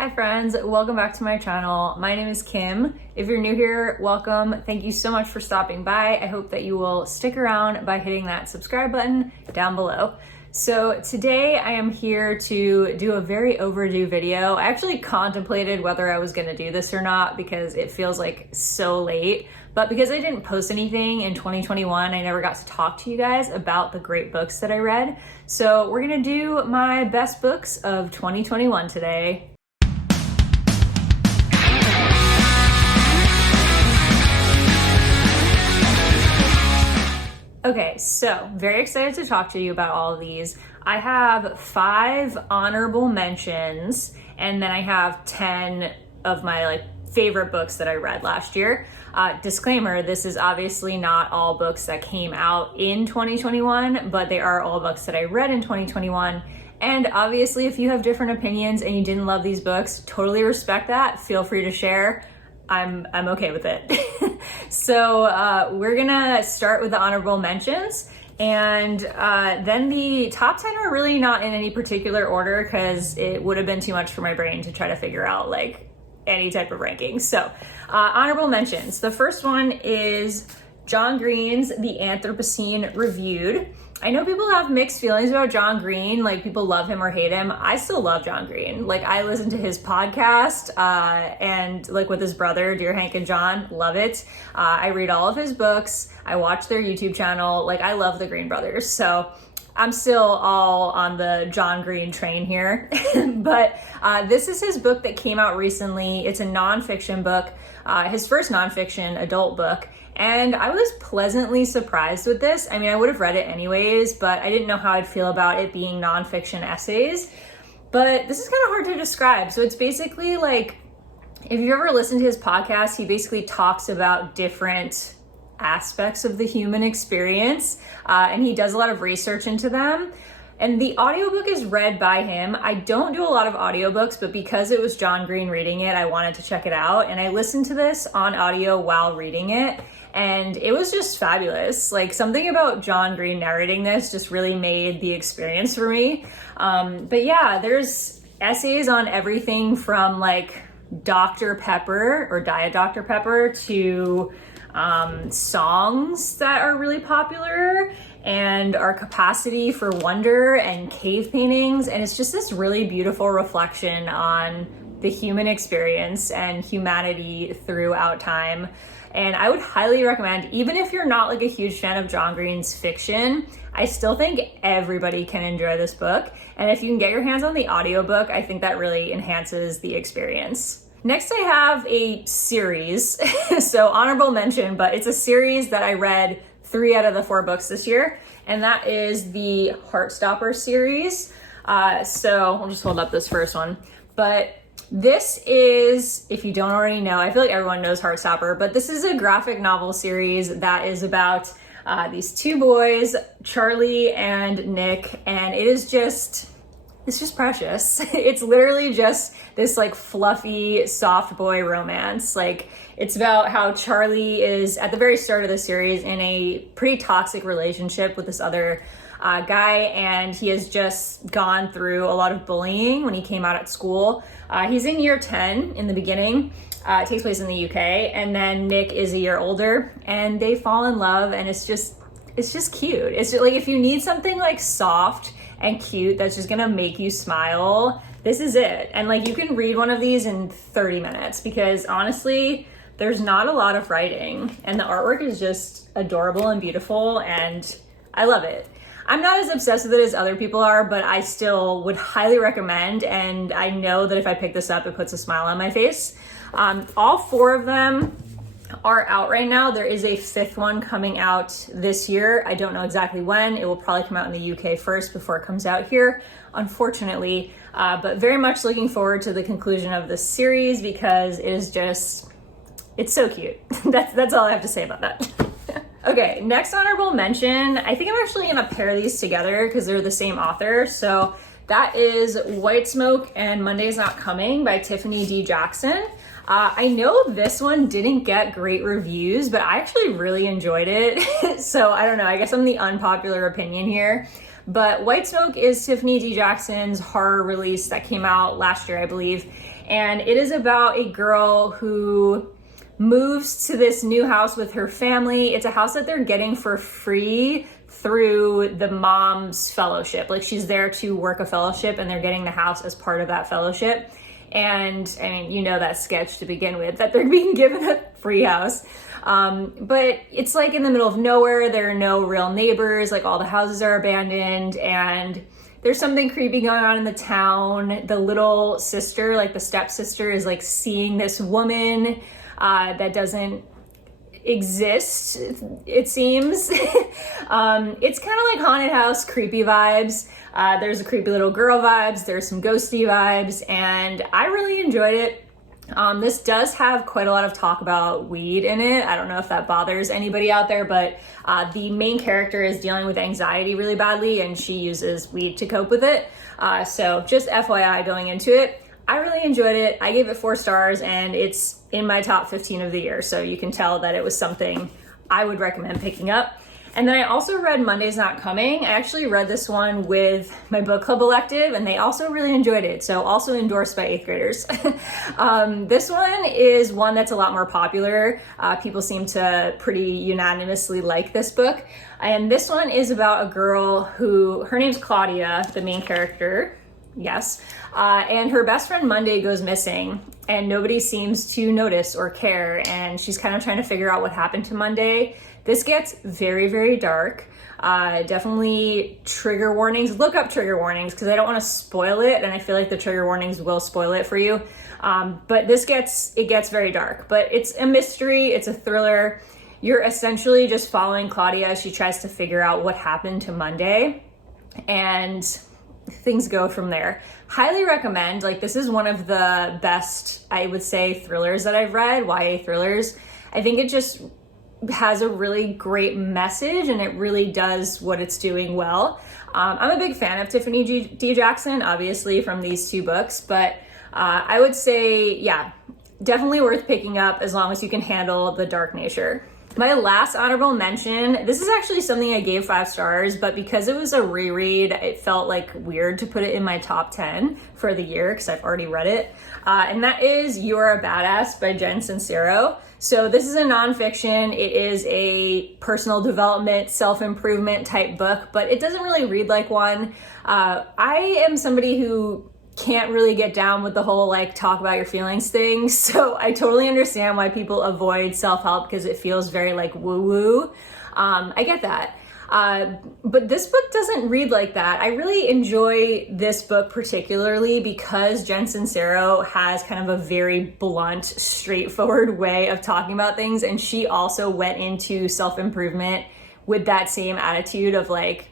Hi friends, welcome back to my channel. My name is Kim. If you're new here, welcome. Thank you so much for stopping by. I hope that you will stick around by hitting that subscribe button down below. So today I am here to do a very overdue video. I actually contemplated whether I was gonna do this or not because it feels like so late, but because I didn't post anything in 2021, I never got to talk to you guys about the great books that I read. So we're gonna do my best books of 2021 today. Okay, so very excited to talk to you about all of these. I have 5 honorable mentions, and then I have 10 of my favorite books that I read last year. Disclaimer, this is obviously not all books that came out in 2021, but they are all books that I read in 2021. And obviously, if you have different opinions and you didn't love these books, totally respect that. Feel free to share. I'm okay with it. So we're gonna start with the honorable mentions, and then the top 10 are really not in any particular order because it would have been too much for my brain to try to figure out any type of ranking. So honorable mentions. The first one is John Green's The Anthropocene Reviewed. I know people have mixed feelings about John Green, people love him or hate him. I still love John Green. I listen to his podcast and with his brother, Dear Hank and John, love it. I read all of his books. I watch their YouTube channel. I love the Green brothers. So I'm still all on the John Green train here. But this is his book that came out recently. It's a nonfiction book, his first nonfiction adult book. And I was pleasantly surprised with this. I mean, I would have read it anyways, but I didn't know how I'd feel about it being nonfiction essays. But this is kind of hard to describe. So it's basically if you ever listened to his podcast, he basically talks about different aspects of the human experience, and he does a lot of research into them. And the audiobook is read by him. I don't do a lot of audiobooks, but because it was John Green reading it, I wanted to check it out. And I listened to this on audio while reading it, and it was just fabulous. Something about John Green narrating this just really made the experience for me. But yeah, there's essays on everything from Dr. Pepper or Diet Dr. Pepper to songs that are really popular and our capacity for wonder and cave paintings. And it's just this really beautiful reflection on the human experience and humanity throughout time. And I would highly recommend, even if you're not a huge fan of John Green's fiction, I still think everybody can enjoy this book. And if you can get your hands on the audiobook, I think that really enhances the experience. Next, I have a series. So honorable mention, but it's a series that I read 3 out of the 4 books this year, and that is the Heartstopper series. So I'll just hold up this first one. But this is, if you don't already know, I feel like everyone knows Heartstopper, but this is a graphic novel series that is about these 2 boys, Charlie and Nick, and it's just precious. It's literally just this fluffy, soft boy romance. It's about how Charlie is at the very start of the series in a pretty toxic relationship with this other guy, and he has just gone through a lot of bullying when he came out at school. He's in year 10 in the beginning. It takes place in the UK, and then Nick is a year older, and they fall in love, and it's just cute. It's just if you need something soft and cute that's just gonna make you smile, this is it. And you can read one of these in 30 minutes because honestly, there's not a lot of writing, and the artwork is just adorable and beautiful, and I love it. I'm not as obsessed with it as other people are, but I still would highly recommend, and I know that if I pick this up, it puts a smile on my face. All 4 of them are out right now. There is a 5th one coming out this year. I don't know exactly when. It will probably come out in the UK first before it comes out here, unfortunately. But very much looking forward to the conclusion of this series because it is it's so cute. That's all I have to say about that. Okay, next honorable mention. I think I'm actually gonna pair these together because they're the same author. So that is White Smoke and Monday's Not Coming by Tiffany D. Jackson. I know this one didn't get great reviews, but I actually really enjoyed it. So I don't know, I guess I'm the unpopular opinion here. But White Smoke is Tiffany D. Jackson's horror release that came out last year, I believe. And it is about a girl who moves to this new house with her family. It's a house that they're getting for free through the mom's fellowship. Like, she's there to work a fellowship and they're getting the house as part of that fellowship. And I mean, you know that sketch to begin with, that they're being given a free house. But it's like in the middle of nowhere. There are no real neighbors. Like, all the houses are abandoned, and there's something creepy going on in the town. The little sister, like the stepsister, is like seeing this woman that doesn't exist, it seems. It's kind of like haunted house, creepy vibes. There's a creepy little girl vibes. There's some ghosty vibes, and I really enjoyed it. This does have quite a lot of talk about weed in it. I don't know if that bothers anybody out there, but the main character is dealing with anxiety really badly, and she uses weed to cope with it. So just FYI going into it. I really enjoyed it. I gave it 4 stars, and it's in my top 15 of the year. So you can tell that it was something I would recommend picking up. And then I also read Monday's Not Coming. I actually read this one with my book club elective, and they also really enjoyed it. So also endorsed by 8th graders. This one is one that's a lot more popular. People seem to pretty unanimously like this book. And this one is about a girl who, her name's Claudia, the main character. Yes. And her best friend Monday goes missing, and nobody seems to notice or care. And she's kind of trying to figure out what happened to Monday. This gets very, very dark. Definitely trigger warnings. Look up trigger warnings, because I don't want to spoil it, and I feel like the trigger warnings will spoil it for you. But it gets very dark. But it's a mystery. It's a thriller. You're essentially just following Claudia as she tries to figure out what happened to Monday, and things go from there. Highly recommend. Like, this is one of the best, I would say, thrillers that I've read, YA thrillers. I think it just has a really great message, and it really does what it's doing well. I'm a big fan of Tiffany D. Jackson, obviously, from these 2 books, but I would say, yeah, definitely worth picking up as long as you can handle the dark nature. My last honorable mention, this is actually something I gave 5 stars, but because it was a reread, it felt like weird to put it in my top 10 for the year because I've already read it. And that is Youre a Badass by Jen Sincero. So this is a nonfiction. It is a personal development, self-improvement type book, but it doesn't really read like one. I am somebody who can't really get down with the whole like talk about your feelings thing. So I totally understand why people avoid self-help, because it feels very like woo-woo. I get that. But this book doesn't read like that. I really enjoy this book particularly because Jen Sincero has kind of a very blunt, straightforward way of talking about things. And she also went into self-improvement with that same attitude of like,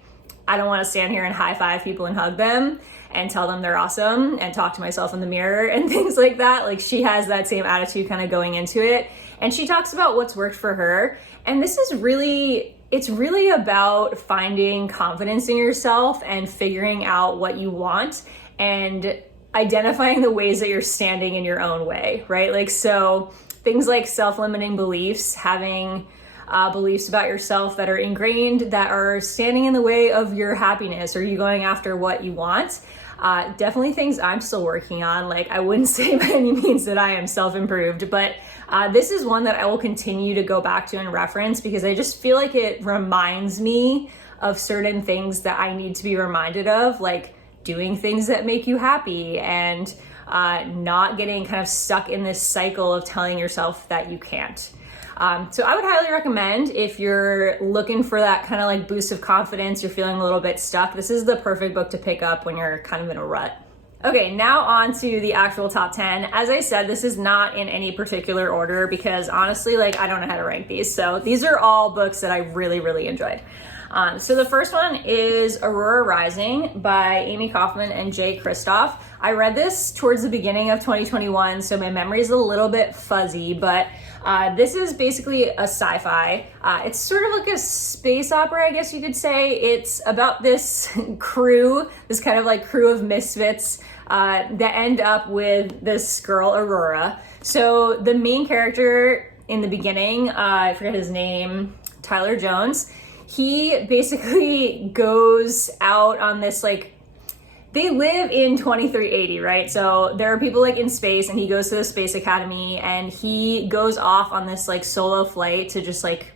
I don't want to stand here and high five people and hug them and tell them they're awesome and talk to myself in the mirror and things like that. Like, she has that same attitude kind of going into it. And she talks about what's worked for her. And this is it's really about finding confidence in yourself and figuring out what you want and identifying the ways that you're standing in your own way, right? Like, so things like self-limiting beliefs, having beliefs about yourself that are ingrained, that are standing in the way of your happiness or you going after what you want. Definitely things I'm still working on. Like, I wouldn't say by any means that I am self-improved, but this is one that I will continue to go back to and reference because I just feel like it reminds me of certain things that I need to be reminded of, like doing things that make you happy and not getting kind of stuck in this cycle of telling yourself that you can't. So I would highly recommend, if you're looking for that kind of like boost of confidence, you're feeling a little bit stuck, this is the perfect book to pick up when you're kind of in a rut. Okay, now on to the actual top 10. As I said, this is not in any particular order because honestly, like, I don't know how to rank these. So these are all books that I really, really enjoyed. So the first one is Aurora Rising by Amy Kaufman and Jay Kristoff. I read this towards the beginning of 2021, so my memory is a little bit fuzzy, but this is basically a sci-fi. It's sort of like a space opera, I guess you could say. It's about this crew, this kind of like crew of misfits that end up with this girl, Aurora. So the main character in the beginning, I forget his name, Tyler Jones, he basically goes out on this like, they live in 2380, right? So there are people like in space, and he goes to the space academy, and he goes off on this like solo flight to just like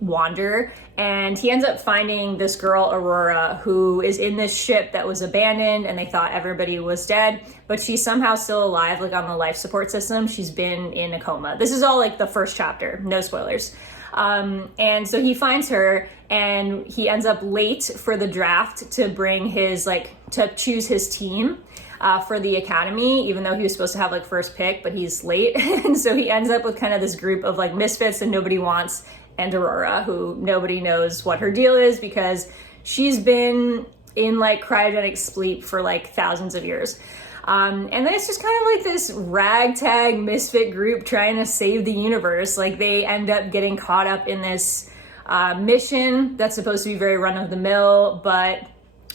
wander, and he ends up finding this girl Aurora, who is in this ship that was abandoned, and they thought everybody was dead, but she's somehow still alive, like on the life support system. She's been in a coma. This is all like the first chapter, no spoilers. And so he finds her, and he ends up late for the draft to bring his to choose his team for the academy, even though he was supposed to have like first pick, but he's late. And so he ends up with kind of this group of like misfits that nobody wants, and Aurora, who nobody knows what her deal is because she's been in like cryogenic sleep for like thousands of years. And then it's just kind of like this ragtag misfit group trying to save the universe. Like they end up getting caught up in this mission that's supposed to be very run-of-the-mill, but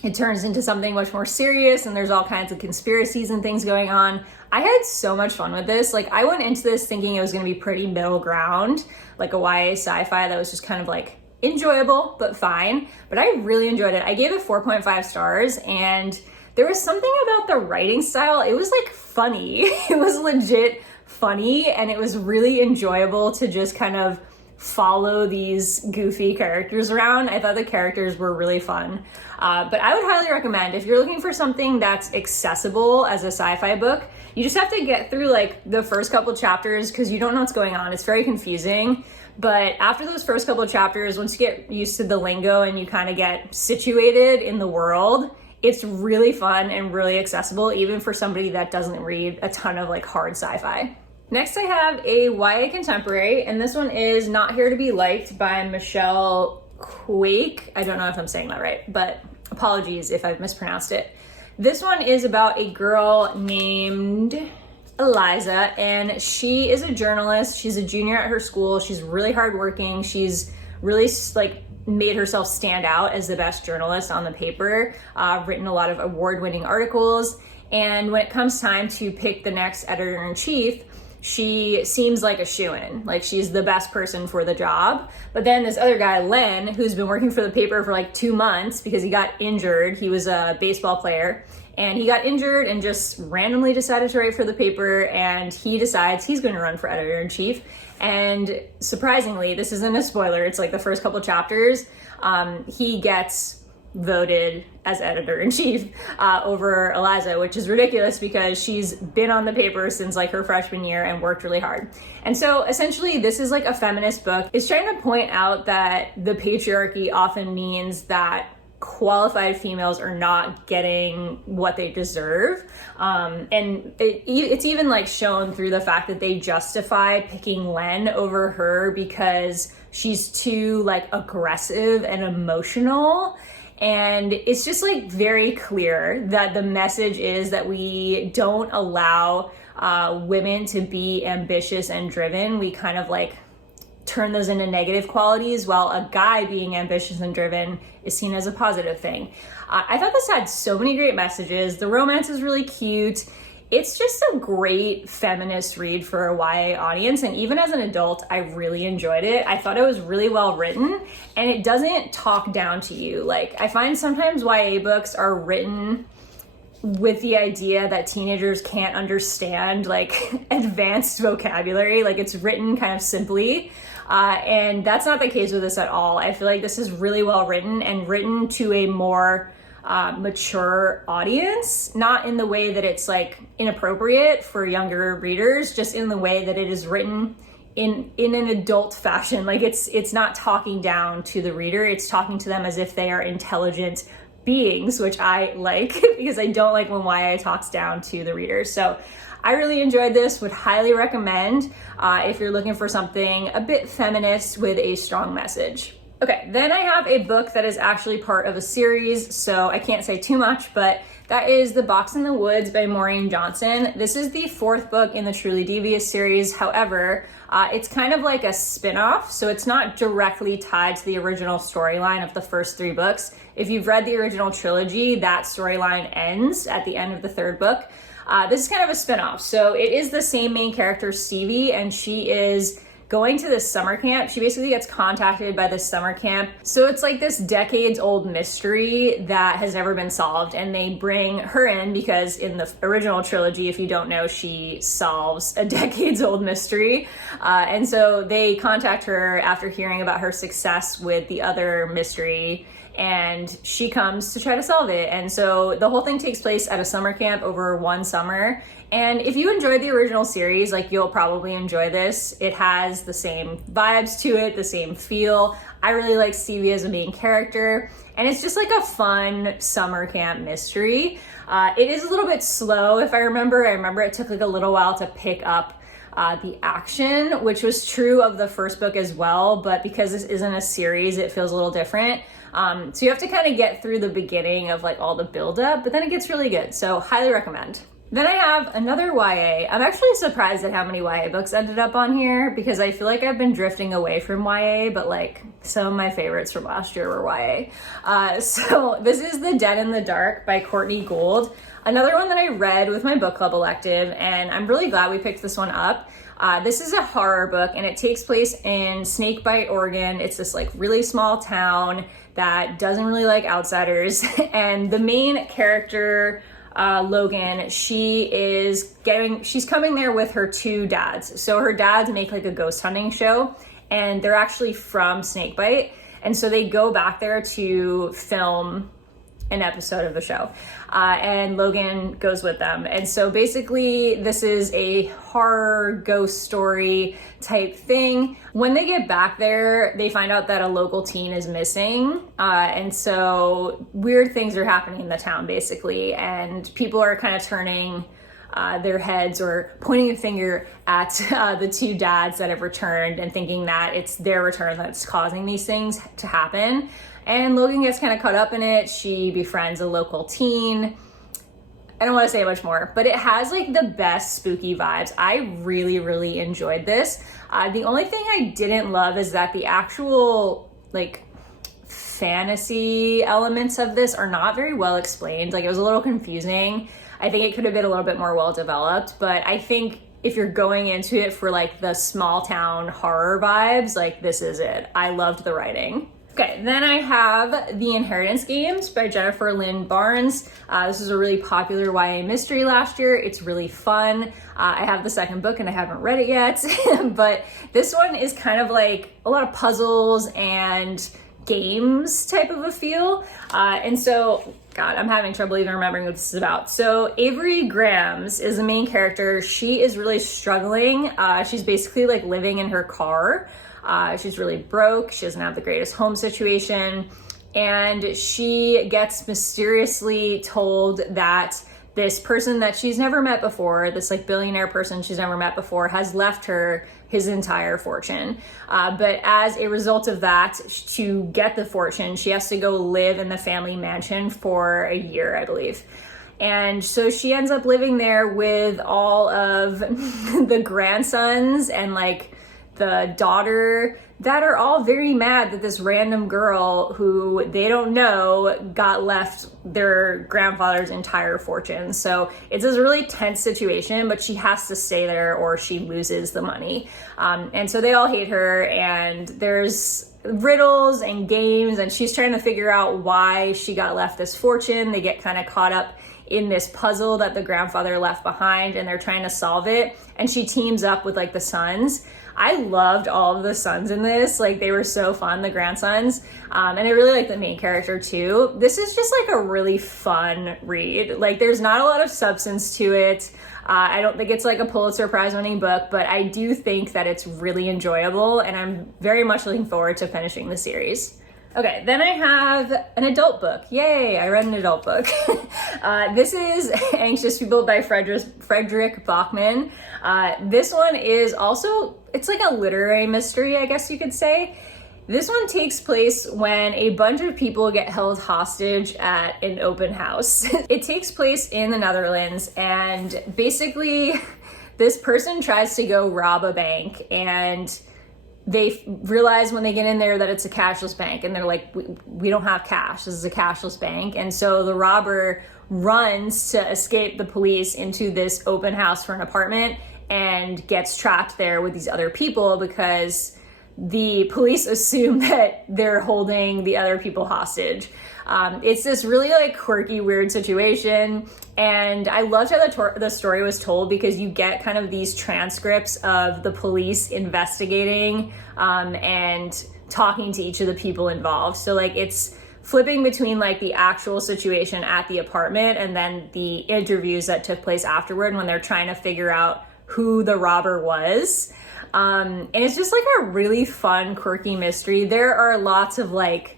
it turns into something much more serious, and there's all kinds of conspiracies and things going on. I had so much fun with this. Like I went into this thinking it was going to be pretty middle ground, like a YA sci-fi that was just kind of like enjoyable but fine, but I really enjoyed it. I gave it 4.5 stars, and there was something about the writing style. It was like funny. It was legit funny, and it was really enjoyable to just kind of follow these goofy characters around. I thought the characters were really fun. But I would highly recommend, if you're looking for something that's accessible as a sci-fi book, you just have to get through like the first couple chapters because you don't know what's going on. It's very confusing. But after those first couple of chapters, once you get used to the lingo and you kind of get situated in the world, it's really fun and really accessible, even for somebody that doesn't read a ton of like hard sci-fi. Next, I have a YA contemporary, and this one is Not Here to Be Liked by Michelle Quake. I don't know if I'm saying that right, but apologies if I've mispronounced it. This one is about a girl named Eliza, and she is a journalist. She's a junior at her school. She's really hardworking. She's really like made herself stand out as the best journalist on the paper, written a lot of award-winning articles. And when it comes time to pick the next editor-in-chief, she seems like a shoo-in, like she's the best person for the job. But then this other guy, Len, who's been working for the paper for like 2 months because he got injured. He was a baseball player, and he got injured and just randomly decided to write for the paper, and he decides he's going to run for editor-in-chief. And surprisingly, this isn't a spoiler, it's like the first couple chapters, he gets voted as editor-in-chief over Eliza, which is ridiculous because she's been on the paper since like her freshman year and worked really hard. And so essentially this is like a feminist book. It's trying to point out that the patriarchy often means that qualified females are not getting what they deserve. And it's even like shown through the fact that they justify picking Len over her because she's too like aggressive and emotional. And it's just like very clear that the message is that we don't allow women to be ambitious and driven. We kind of like turn those into negative qualities, while a guy being ambitious and driven is seen as a positive thing. I thought this had so many great messages. The romance is really cute. It's just a great feminist read for a YA audience, and even as an adult, I really enjoyed it. I thought it was really well written, and it doesn't talk down to you. Like, I find sometimes YA books are written with the idea that teenagers can't understand like advanced vocabulary. Like, it's written kind of simply, and that's not the case with this at all. I feel like this is really well written and written to a more mature audience, not in the way that it's like inappropriate for younger readers, just in the way that it is written in an adult fashion. Like it's not talking down to the reader, it's talking to them as if they are intelligent beings, which I like because I don't like when YA talks down to the reader. So I really enjoyed this, would highly recommend if you're looking for something a bit feminist with a strong message. Okay, then I have a book that is actually part of a series, so I can't say too much, but that is The Box in the Woods by Maureen Johnson. This is the 4th book in the Truly Devious series. However, it's kind of like a spin-off, so it's not directly tied to the original storyline of the first 3 books. If you've read the original trilogy, that storyline ends at the end of the 3rd book. This is kind of a spin-off, so it is the same main character, Stevie, and she is going to this summer camp. She basically gets contacted by this summer camp. So it's like this decades old mystery that has never been solved, and they bring her in because in the original trilogy, if you don't know, she solves a decades old mystery. And so they contact her after hearing about her success with the other mystery, and she comes to try to solve it. And so the whole thing takes place at a summer camp over one summer. And if you enjoyed the original series, like, you'll probably enjoy this. It has the same vibes to it, the same feel. I really like Stevie as a main character, and it's just like a fun summer camp mystery. It is a little bit slow, if I remember. I remember it took like a little while to pick up the action, which was true of the first book as well, but because this isn't a series, it feels a little different. So you have to kind of get through the beginning of like all the buildup, but then it gets really good. So highly recommend. Then I have another YA. I'm actually surprised at how many YA books ended up on here, because I feel like I've been drifting away from YA, but like some of my favorites from last year were YA. So this is The Dead in the Dark by Courtney Gould. Another one that I read with my book club elective, and I'm really glad we picked this one up. This is a horror book, and it takes place in Snakebite, Oregon. It's this like really small town that doesn't really like outsiders. And the main character, Logan, she's coming there with her two dads. So her dads make like a ghost hunting show, and they're actually from Snakebite. And so they go back there to film an episode of the show. And Logan goes with them. And so basically this is a horror ghost story type thing. When they get back there, they find out that a local teen is missing. And so weird things are happening in the town basically. And people are kind of turning their heads or pointing a finger at the two dads that have returned and thinking that it's their return that's causing these things to happen. And Logan gets kind of caught up in it. She befriends a local teen. I don't want to say much more, but it has like the best spooky vibes. I really, really enjoyed this. The only thing I didn't love is that the actual like fantasy elements of this are not very well explained. Like, it was a little confusing. I think it could have been a little bit more well developed, but I think if you're going into it for like the small town horror vibes, like, this is it. I loved the writing. Okay, then I have The Inheritance Games by Jennifer Lynn Barnes. This is a really popular YA mystery last year. It's really fun. I have the second book and I haven't read it yet, but this one is kind of like a lot of puzzles and games type of a feel. And so, God, I'm having trouble even remembering what this is about. So Avery Grams is the main character. She is really struggling. She's basically like living in her car. She's really broke. She doesn't have the greatest home situation. And she gets mysteriously told that this person that she's never met before, this like billionaire person she's never met before, has left her his entire fortune. But as a result of that, to get the fortune, she has to go live in the family mansion for a year, I believe. And so she ends up living there with all of the grandsons and like the daughter that are all very mad that this random girl who they don't know got left their grandfather's entire fortune. So it's this really tense situation, but she has to stay there or she loses the money. And so they all hate her, and there's riddles and games, and she's trying to figure out why she got left this fortune. They get kind of caught up in this puzzle that the grandfather left behind, and they're trying to solve it. And she teams up with like the sons. I loved all of the sons in this. Like, they were so fun, the grandsons. And I really like the main character too. This is just like a really fun read. Like, there's not a lot of substance to it. I don't think it's like a Pulitzer Prize winning book, but I do think that it's really enjoyable, and I'm very much looking forward to finishing the series. Okay, then I have an adult book. Yay, I read an adult book. This is Anxious People by Frederick Bachman. This one is also, it's like a literary mystery, I guess you could say. This one takes place when a bunch of people get held hostage at an open house. It takes place in the Netherlands, and basically this person tries to go rob a bank, and they realize when they get in there that it's a cashless bank, and they're like, we don't have cash, this is a cashless bank. And so the robber runs to escape the police into this open house for an apartment, and gets trapped there with these other people because the police assume that they're holding the other people hostage. It's this really like quirky, weird situation. And I loved how the story was told because you get kind of these transcripts of the police investigating and talking to each of the people involved. So like it's flipping between like the actual situation at the apartment and then the interviews that took place afterward when they're trying to figure out who the robber was. And it's just like a really fun, quirky mystery. There are lots of like,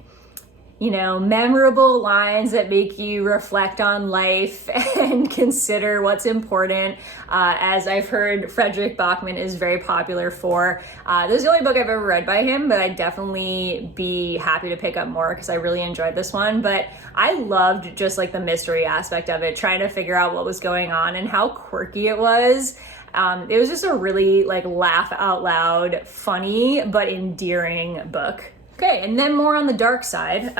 you know, memorable lines that make you reflect on life and consider what's important. As I've heard Frederick Bachman is very popular for. This is the only book I've ever read by him, but I'd definitely be happy to pick up more because I really enjoyed this one. But I loved just like the mystery aspect of it, trying to figure out what was going on and how quirky it was. It was just a really like laugh out loud, funny, but endearing book. Okay, and then more on the dark side,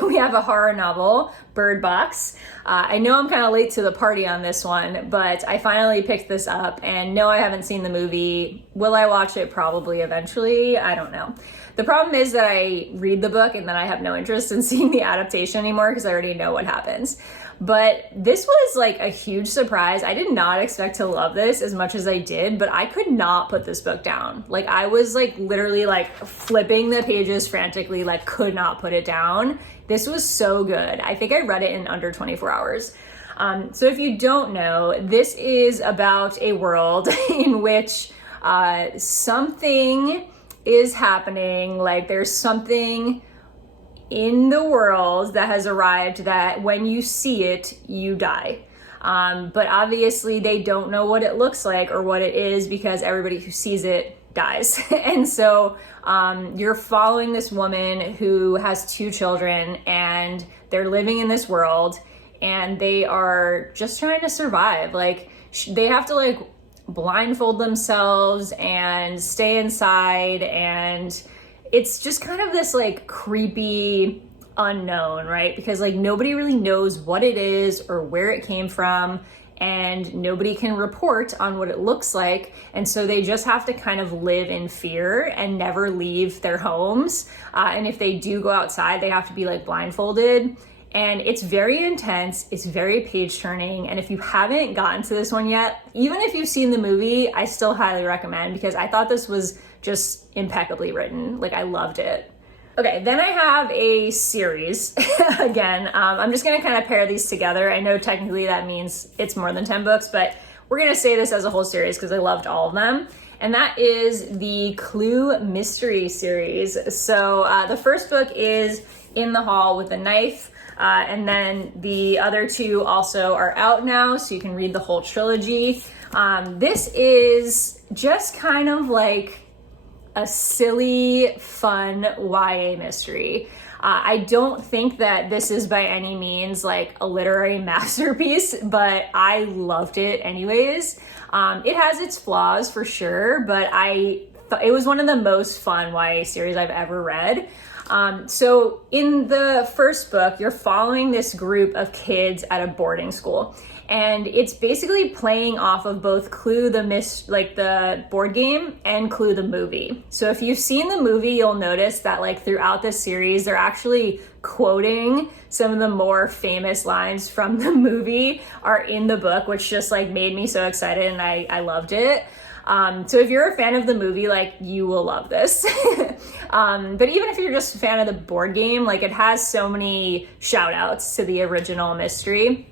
we have a horror novel, Bird Box. I know I'm kind of late to the party on this one, but I finally picked this up, and no, I haven't seen the movie. Will I watch it? Probably eventually. I don't know. The problem is that I read the book and then I have no interest in seeing the adaptation anymore because I already know what happens. But this was like a huge surprise. I did not expect to love this as much as I did, but I could not put this book down. Like I was like literally like flipping the pages frantically, like could not put it down. This was so good. I think I read it in under 24 hours. So if you don't know, this is about a world in which something is happening. Like there's something in the world that has arrived that when you see it, you die. But obviously they don't know what it looks like or what it is because everybody who sees it dies. And so you're following this woman who has 2 children and they're living in this world and they are just trying to survive. Like they have to like blindfold themselves and stay inside, and it's just kind of this like creepy unknown, right? Because like nobody really knows what it is or where it came from, and nobody can report on what it looks like. And so they just have to kind of live in fear and never leave their homes. And if they do go outside, they have to be like blindfolded. And it's very intense, it's very page turning. And if you haven't gotten to this one yet, even if you've seen the movie, I still highly recommend because I thought this was just impeccably written. Like I loved it. Okay, then I have a series. Again, I'm just gonna kind of pair these together. I know technically that means it's more than 10 books, but we're gonna say this as a whole series because I loved all of them. And that is the Clue Mystery series. So the first book is In the Hall with a Knife. And then the other 2 also are out now, so you can read the whole trilogy. This is just kind of like a silly, fun YA mystery. I don't think that this is by any means like a literary masterpiece, but I loved it anyways. It has its flaws for sure, but it was one of the most fun YA series I've ever read. So in the first book, you're following this group of kids at a boarding school, and it's basically playing off of both Clue the board game and Clue the movie. So if you've seen the movie, you'll notice that like throughout this series, they're actually quoting some of the more famous lines from the movie are in the book, which just like made me so excited, and I loved it. So if you're a fan of the movie, like you will love this. But even if you're just a fan of the board game, like it has so many shout outs to the original mystery.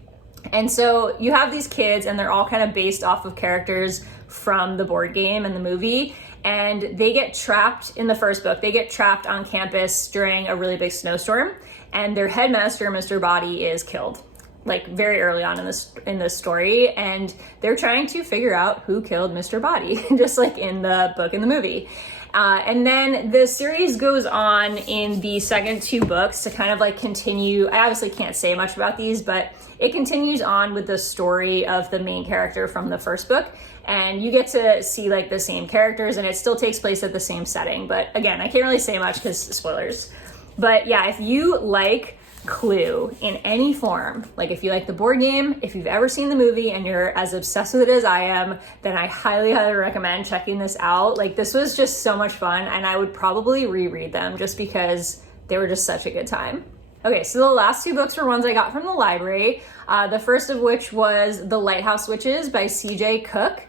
And so you have these kids and they're all kind of based off of characters from the board game and the movie. And they get trapped in the first book. They get trapped on campus during a really big snowstorm, and their headmaster, Mr. Body, is killed. Like very early on in this story, and they're trying to figure out who killed Mr. Body, just like in the book and the movie. And then the series goes on in the second 2 books to kind of like continue. I obviously can't say much about these, but it continues on with the story of the main character from the first book, and you get to see like the same characters, and it still takes place at the same setting. But again, I can't really say much because spoilers. But yeah, if you like Clue in any form, like if you like the board game, if you've ever seen the movie and you're as obsessed with it as I am, then I highly recommend checking this out. Like, this was just so much fun, and I would probably reread them just because they were just such a good time. Okay, so the last two books were ones I got from the library, the first of which was The Lighthouse Witches by C.J. Cook.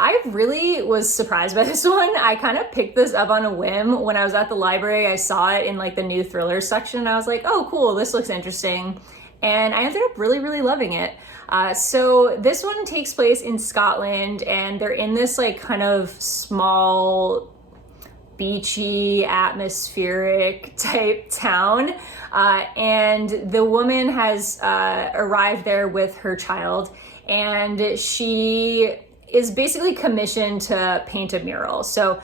I really was surprised by this one. I kind of picked this up on a whim. When I was at the library, I saw it in like the new thrillers section, and I was like, oh cool, this looks interesting. And I ended up really loving it. So this one takes place in Scotland, and they're in this like kind of small, beachy, atmospheric type town. And the woman has arrived there with her child, and she is basically commissioned to paint a mural. So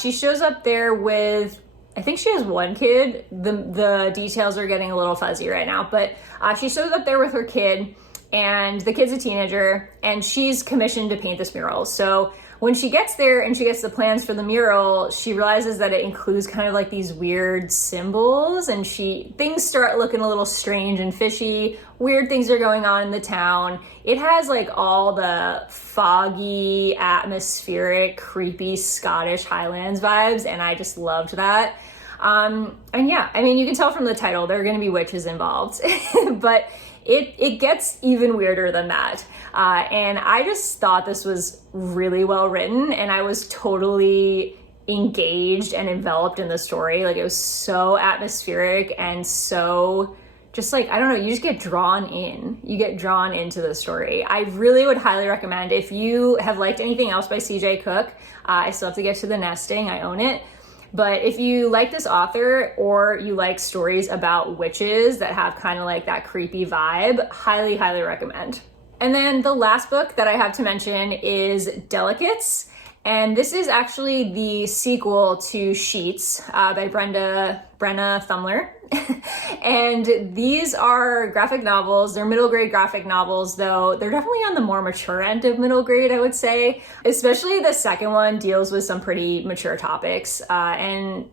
she shows up there with, I think she has one kid. The details are getting a little fuzzy right now, but she shows up there with her kid, and the kid's a teenager, and she's commissioned to paint this mural. So when she gets there and she gets the plans for the mural, she realizes that it includes kind of like these weird symbols, and things start looking a little strange and fishy. Weird things are going on in the town. It has like all the foggy, atmospheric, creepy Scottish Highlands vibes, and I just loved that. And yeah, I mean, you can tell from the title, there are going to be witches involved, but it gets even weirder than that. And I just thought this was really well written, and I was totally engaged and enveloped in the story. Like, it was so atmospheric and so just like, I don't know, you just get drawn in. You get drawn into the story. I really would highly recommend, if you have liked anything else by C.J. Cook, I still have to get to The Nesting, I own it. But if you like this author, or you like stories about witches that have kind of like that creepy vibe, highly recommend. And then the last book that I have to mention is Delicates. And this is actually the sequel to Sheets by Brenna Thumler. And these are graphic novels. They're middle grade graphic novels, though they're definitely on the more mature end of middle grade, I would say. Especially the second one deals with some pretty mature topics. And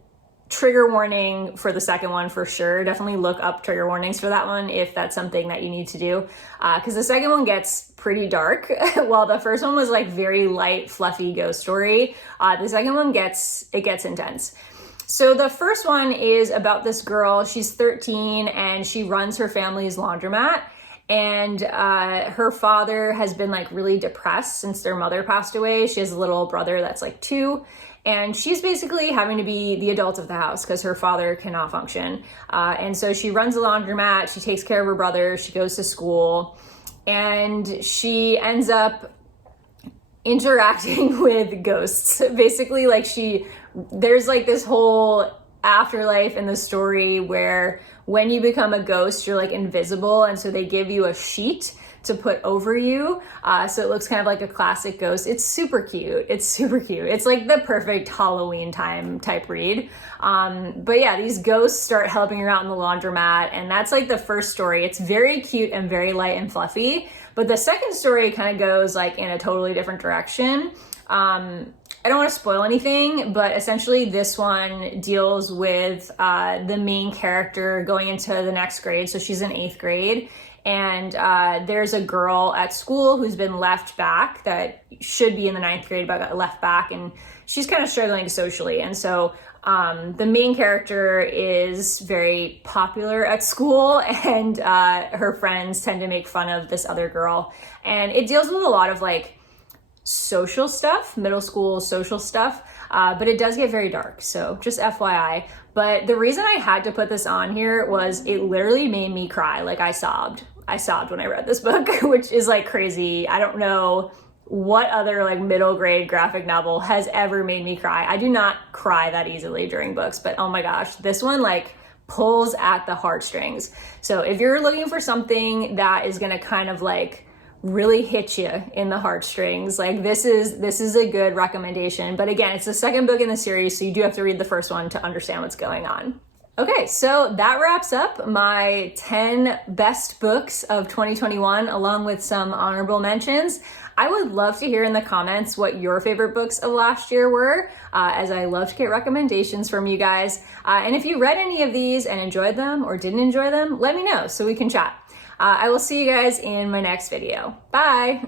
trigger warning for the second one for sure. Definitely look up trigger warnings for that one if that's something that you need to do. Because the second one gets pretty dark. While the first one was like very light, fluffy ghost story, the second one gets intense. So the first one is about this girl. She's 13 and she runs her family's laundromat. And her father has been like really depressed since their mother passed away. She has a little brother that's like 2. And she's basically having to be the adult of the house because her father cannot function. And so she runs a laundromat, she takes care of her brother, she goes to school, and she ends up interacting with ghosts. Basically, like there's like this whole afterlife in the story where when you become a ghost, you're like invisible, and so they give you a sheet to put over you, so it looks kind of like a classic ghost. It's super cute. It's like the perfect Halloween time type read. But yeah, these ghosts start helping her out in the laundromat, and that's like the first story. It's very cute and very light and fluffy, but the second story kind of goes like in a totally different direction. I don't want to spoil anything, but essentially this one deals with the main character going into the next grade. So she's in 8th grade, and there's a girl at school who's been left back that should be in the 9th grade but got left back, and she's kind of struggling socially. And so the main character is very popular at school, and her friends tend to make fun of this other girl. And it deals with a lot of like social stuff, middle school social stuff, but it does get very dark, so just FYI. But the reason I had to put this on here was it literally made me cry. Like, I sobbed when I read this book, which is like crazy. I don't know what other like middle grade graphic novel has ever made me cry. I do not cry that easily during books, but oh my gosh, this one like pulls at the heartstrings. So if you're looking for something that is gonna kind of like really hit you in the heartstrings, like this is a good recommendation. But again, it's the second book in the series, so you do have to read the first one to understand what's going on. Okay, so that wraps up my 10 best books of 2021, along with some honorable mentions. I would love to hear in the comments what your favorite books of last year were, as I love to get recommendations from you guys. And if you read any of these and enjoyed them or didn't enjoy them, let me know so we can chat. I will see you guys in my next video. Bye!